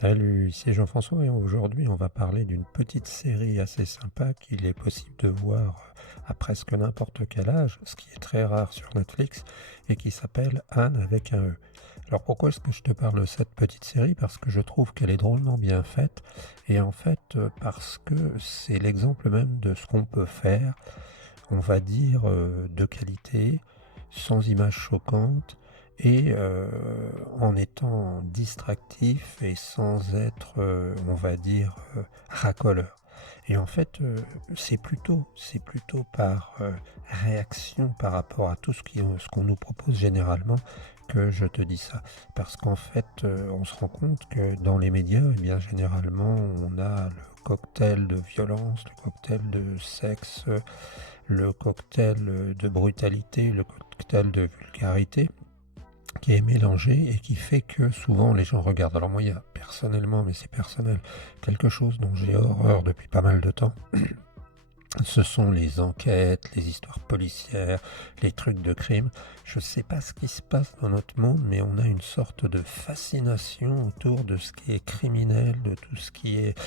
Salut, ici Jean-François et aujourd'hui on va parler d'une petite série assez sympa qu'il est possible de voir à presque n'importe quel âge, ce qui est très rare sur Netflix et qui s'appelle Anne avec un E. Alors pourquoi est-ce que je te parle de cette petite série? Parce que je trouve qu'elle est drôlement bien faite et en fait parce que c'est l'exemple même de ce qu'on peut faire, on va dire de qualité, sans images choquantes et en étant distractif et sans être, on va dire, racoleur. Et en fait, c'est plutôt par réaction par rapport à tout ce qu'on nous propose généralement que je te dis ça. Parce qu'en fait, on se rend compte que dans les médias, eh bien, généralement, on a le cocktail de violence, le cocktail de sexe, le cocktail de brutalité, le cocktail de vulgarité qui est mélangé et qui fait que souvent les gens regardent. Alors moi, il y a personnellement, mais c'est personnel, quelque chose dont j'ai horreur depuis pas mal de temps. Ce sont les enquêtes, les histoires policières, les trucs de crime. Je ne sais pas ce qui se passe dans notre monde, mais on a une sorte de fascination autour de ce qui est criminel, de tout ce qui est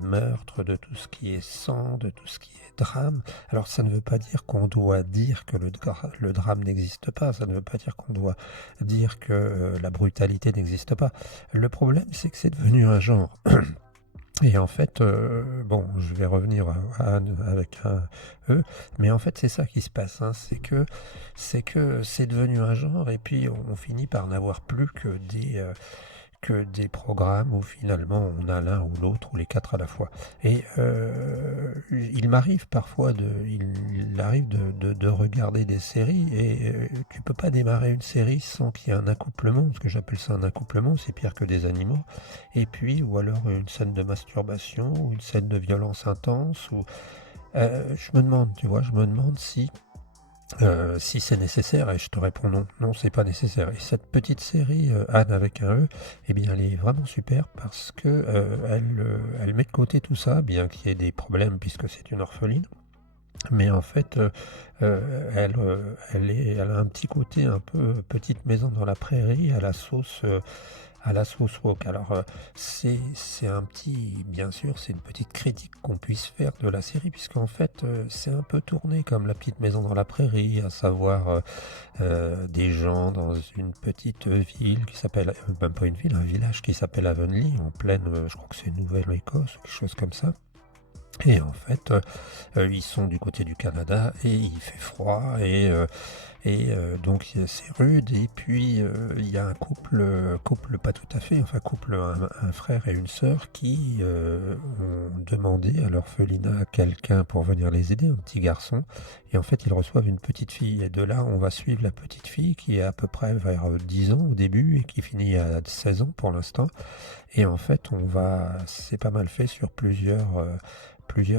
meurtre, de tout ce qui est sang, de tout ce qui est drame. Alors ça ne veut pas dire qu'on doit dire que le drame n'existe pas, ça ne veut pas dire qu'on doit dire que la brutalité n'existe pas. Le problème, c'est que c'est devenu un genre. Et en fait, bon, je vais revenir à Anne avec un E, mais en fait, c'est ça qui se passe, hein, c'est que c'est devenu un genre, et puis on finit par n'avoir plus que des programmes où finalement on a l'un ou l'autre ou les quatre à la fois. Et il m'arrive parfois il arrive de regarder des séries et tu peux pas démarrer une série sans qu'il y ait un accouplement, parce que j'appelle ça un accouplement, c'est pire que des animaux. Et puis, ou alors une scène de masturbation ou une scène de violence intense. Ou je me demande, tu vois, je me demande si c'est nécessaire, et je te réponds non, non, c'est pas nécessaire. Et cette petite série Anne avec un E, eh bien, elle est vraiment super parce que elle met de côté tout ça, bien qu'il y ait des problèmes puisque c'est une orpheline. Mais en fait, elle a un petit côté un peu petite maison dans la prairie à la sauce wok. Alors, c'est un petit, bien sûr, c'est une petite critique qu'on puisse faire de la série, puisqu'en fait, c'est un peu tourné comme la petite maison dans la prairie, à savoir des gens dans une petite ville qui s'appelle, même pas une ville, un village qui s'appelle Avonlea, en pleine, je crois que c'est Nouvelle-Écosse, quelque chose comme ça. Et en fait, ils sont du côté du Canada et il fait froid donc c'est rude. Et puis il y a un couple pas tout à fait, enfin couple, un frère et une sœur qui ont demandé à l'orphelinat quelqu'un pour venir les aider, un petit garçon. Et en fait, ils reçoivent une petite fille. Et de là, on va suivre la petite fille qui est à peu près vers 10 ans au début et qui finit à 16 ans pour l'instant. Et en fait, c'est pas mal fait sur plusieurs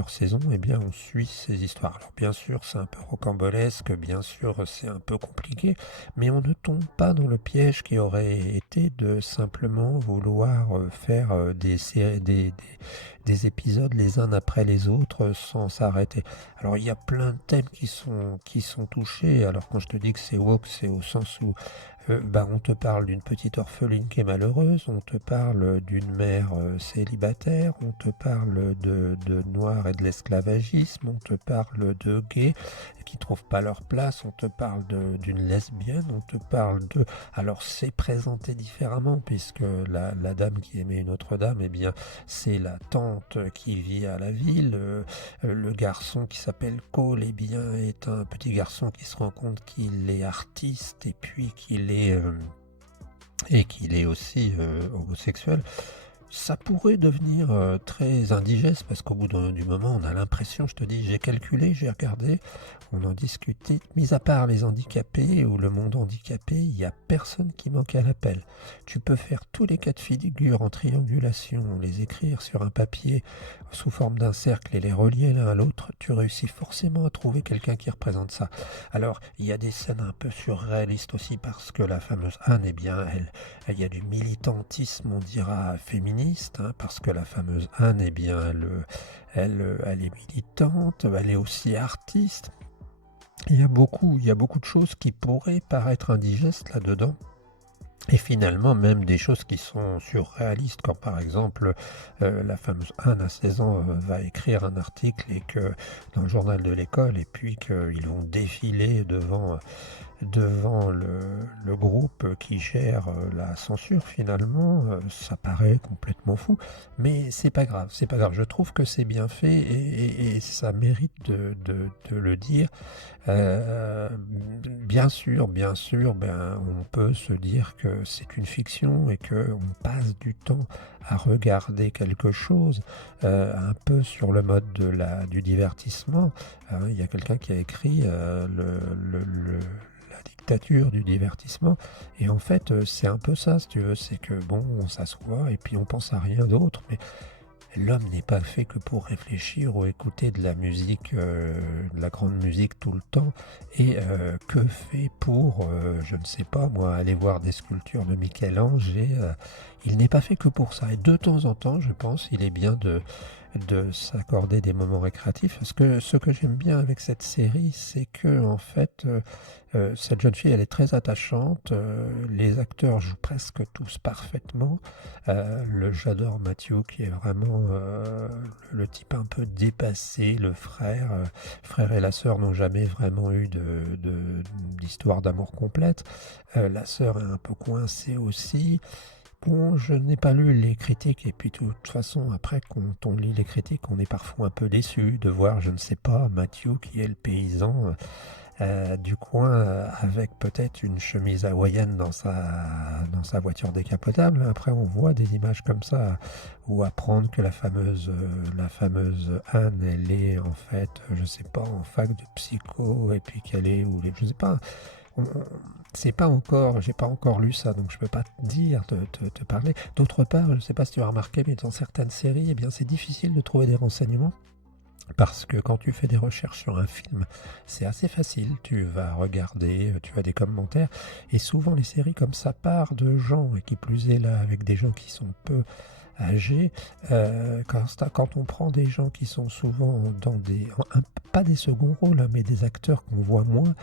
saisons, et bien on suit ces histoires. Alors bien sûr, c'est un peu rocambolesque, bien sûr, c'est un peu compliqué, mais on ne tombe pas dans le piège qui aurait été de simplement vouloir faire des épisodes les uns après les autres sans s'arrêter. Alors il y a plein de thèmes qui sont touchés. Alors quand je te dis que c'est woke, c'est au sens où on te parle d'une petite orpheline qui est malheureuse, on te parle d'une mère célibataire, on te parle de noirs et de l'esclavagisme, on te parle de gays qui trouvent pas leur place, on te parle d'une lesbienne, on te parle de... Alors c'est présenté différemment puisque la dame qui aimait une autre dame, eh bien c'est la tante qui vit à la ville, le garçon qui s'appelle Cole, eh bien est un petit garçon qui se rend compte qu'il est artiste et qu'il est aussi homosexuel. Ça pourrait devenir très indigeste parce qu'au bout du moment, on a l'impression, je te dis, j'ai calculé, j'ai regardé, on en discutait, mis à part les handicapés ou le monde handicapé, il n'y a personne qui manque à l'appel. Tu peux faire tous les cas de figure en triangulation, les écrire sur un papier sous forme d'un cercle et les relier l'un à l'autre, tu réussis forcément à trouver quelqu'un qui représente ça. Alors, il y a des scènes un peu surréalistes aussi parce que la fameuse Anne, eh bien, il y a du militantisme, on dira, féministe, hein, parce que la fameuse Anne, eh bien, elle est militante, elle est aussi artiste. Il y a beaucoup de choses qui pourraient paraître indigestes là-dedans. Et finalement, même des choses qui sont surréalistes, quand par exemple la fameuse Anne à 16 ans va écrire un article et que dans le journal de l'école, et puis qu'ils vont défiler devant le groupe qui gère la censure finalement, ça paraît complètement fou, mais c'est pas grave, c'est pas grave. Je trouve que c'est bien fait et ça mérite de le dire. Bien sûr, ben, on peut se dire que c'est une fiction et que on passe du temps à regarder quelque chose un peu sur le mode du divertissement. Il y a quelqu'un qui a écrit la dictature du divertissement et en fait c'est un peu ça si tu veux, c'est que bon on s'assoit et puis on pense à rien d'autre, mais l'homme n'est pas fait que pour réfléchir ou écouter de la musique, de la grande musique tout le temps. Et que fait pour, je ne sais pas moi, aller voir des sculptures de Michel-Ange et il n'est pas fait que pour ça. Et de temps en temps, je pense, il est bien de s'accorder des moments récréatifs. Parce que ce que j'aime bien avec cette série, c'est que en fait, cette jeune fille, elle est très attachante. Les acteurs jouent presque tous parfaitement. J'adore Matthew, qui est vraiment le type un peu dépassé, le frère. Frère et la sœur n'ont jamais vraiment eu d'histoire d'amour complète. La sœur est un peu coincée aussi. Bon, je n'ai pas lu les critiques et puis de toute façon, après, quand on lit les critiques, on est parfois un peu déçu de voir, je ne sais pas, Matthew qui est le paysan du coin avec peut-être une chemise hawaïenne dans sa voiture décapotable. Après, on voit des images comme ça ou apprendre que la fameuse Anne, elle est en fait, je sais pas, en fac de psycho et puis qu'elle est, ou je sais pas. On- c'est pas encore, j'ai pas encore lu ça, donc je peux pas te dire, te parler. D'autre part, je sais pas si tu as remarqué, mais dans certaines séries, eh bien, c'est difficile de trouver des renseignements. Parce que quand tu fais des recherches sur un film, c'est assez facile. Tu vas regarder, tu as des commentaires. Et souvent, les séries comme ça partent de gens, et qui plus est là, avec des gens qui sont peu âgés. Quand on prend des gens qui sont souvent pas des seconds rôles, hein, mais des acteurs qu'on voit moins,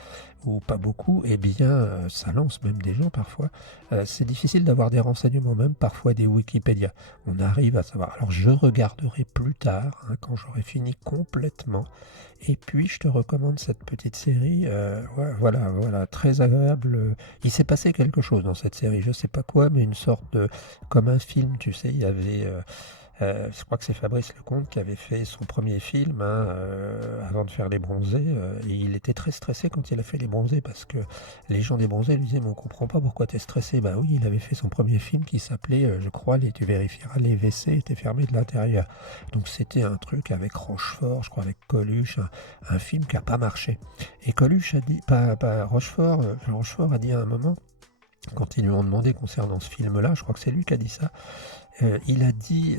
ou pas beaucoup, eh bien, ça lance même des gens parfois. C'est difficile d'avoir des renseignements, même parfois des Wikipédia. On arrive à savoir. Alors je regarderai plus tard, hein, quand j'aurai fini complètement. Et puis je te recommande cette petite série. Ouais, voilà, très agréable. Il s'est passé quelque chose dans cette série. Je sais pas quoi, mais une sorte de, comme un film, tu sais, il y avait. Je crois que c'est Fabrice Lecomte qui avait fait son premier film, hein, avant de faire Les Bronzés. Et il était très stressé quand il a fait Les Bronzés parce que les gens des Bronzés lui disaient mais on comprend pas pourquoi tu es stressé. Bah oui, il avait fait son premier film qui s'appelait, je crois, tu vérifieras, les WC étaient fermés de l'intérieur. Donc c'était un truc avec Rochefort, je crois avec Coluche, un film qui a pas marché. Et Coluche a dit, pas Rochefort, Rochefort a dit à un moment, quand ils lui ont demandé concernant ce film-là, je crois que c'est lui qui a dit ça, il a dit,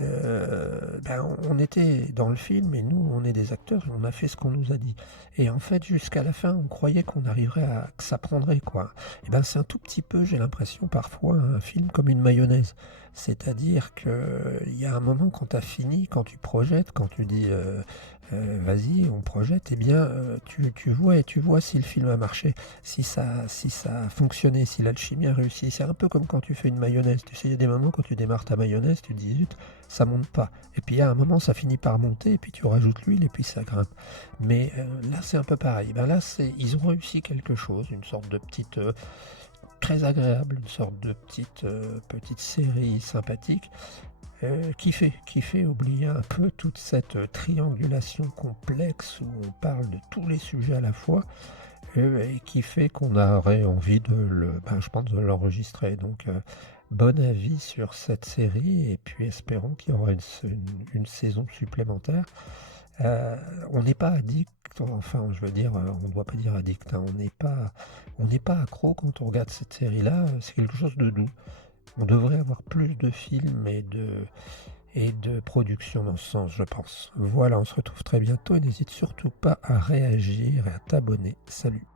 ben, on était dans le film et nous, on est des acteurs et on a fait ce qu'on nous a dit. Et en fait, jusqu'à la fin, on croyait qu'on arriverait que ça prendrait, quoi. Et ben, c'est un tout petit peu, j'ai l'impression, parfois, un film comme une mayonnaise. C'est-à-dire que il y a un moment quand tu as fini, quand tu projettes, quand tu dis vas-y, on projette, eh bien, tu vois si le film a marché, si ça a fonctionné, si l'alchimie a réussi. C'est un peu comme quand tu fais une mayonnaise. Tu sais, il y a des moments quand tu démarres ta mayonnaise, tu te dis zut, ça monte pas. Et puis il y a un moment, ça finit par monter, et puis tu rajoutes l'huile, et puis ça grimpe. Mais là, c'est un peu pareil. Ben là, ils ont réussi quelque chose, une sorte de petite, très agréable, une sorte de petite série sympathique. Qui fait oublier un peu toute cette triangulation complexe où on parle de tous les sujets à la fois, et qui fait qu'on aurait envie je pense, de l'enregistrer. Donc, bon avis sur cette série, et puis espérons qu'il y aura une saison supplémentaire. On n'est pas addict, enfin, je veux dire, on ne doit pas dire addict, hein, on n'est pas accro quand on regarde cette série-là, c'est quelque chose de doux. On devrait avoir plus de films et de production dans ce sens, je pense. Voilà, on se retrouve très bientôt et n'hésite surtout pas à réagir et à t'abonner. Salut!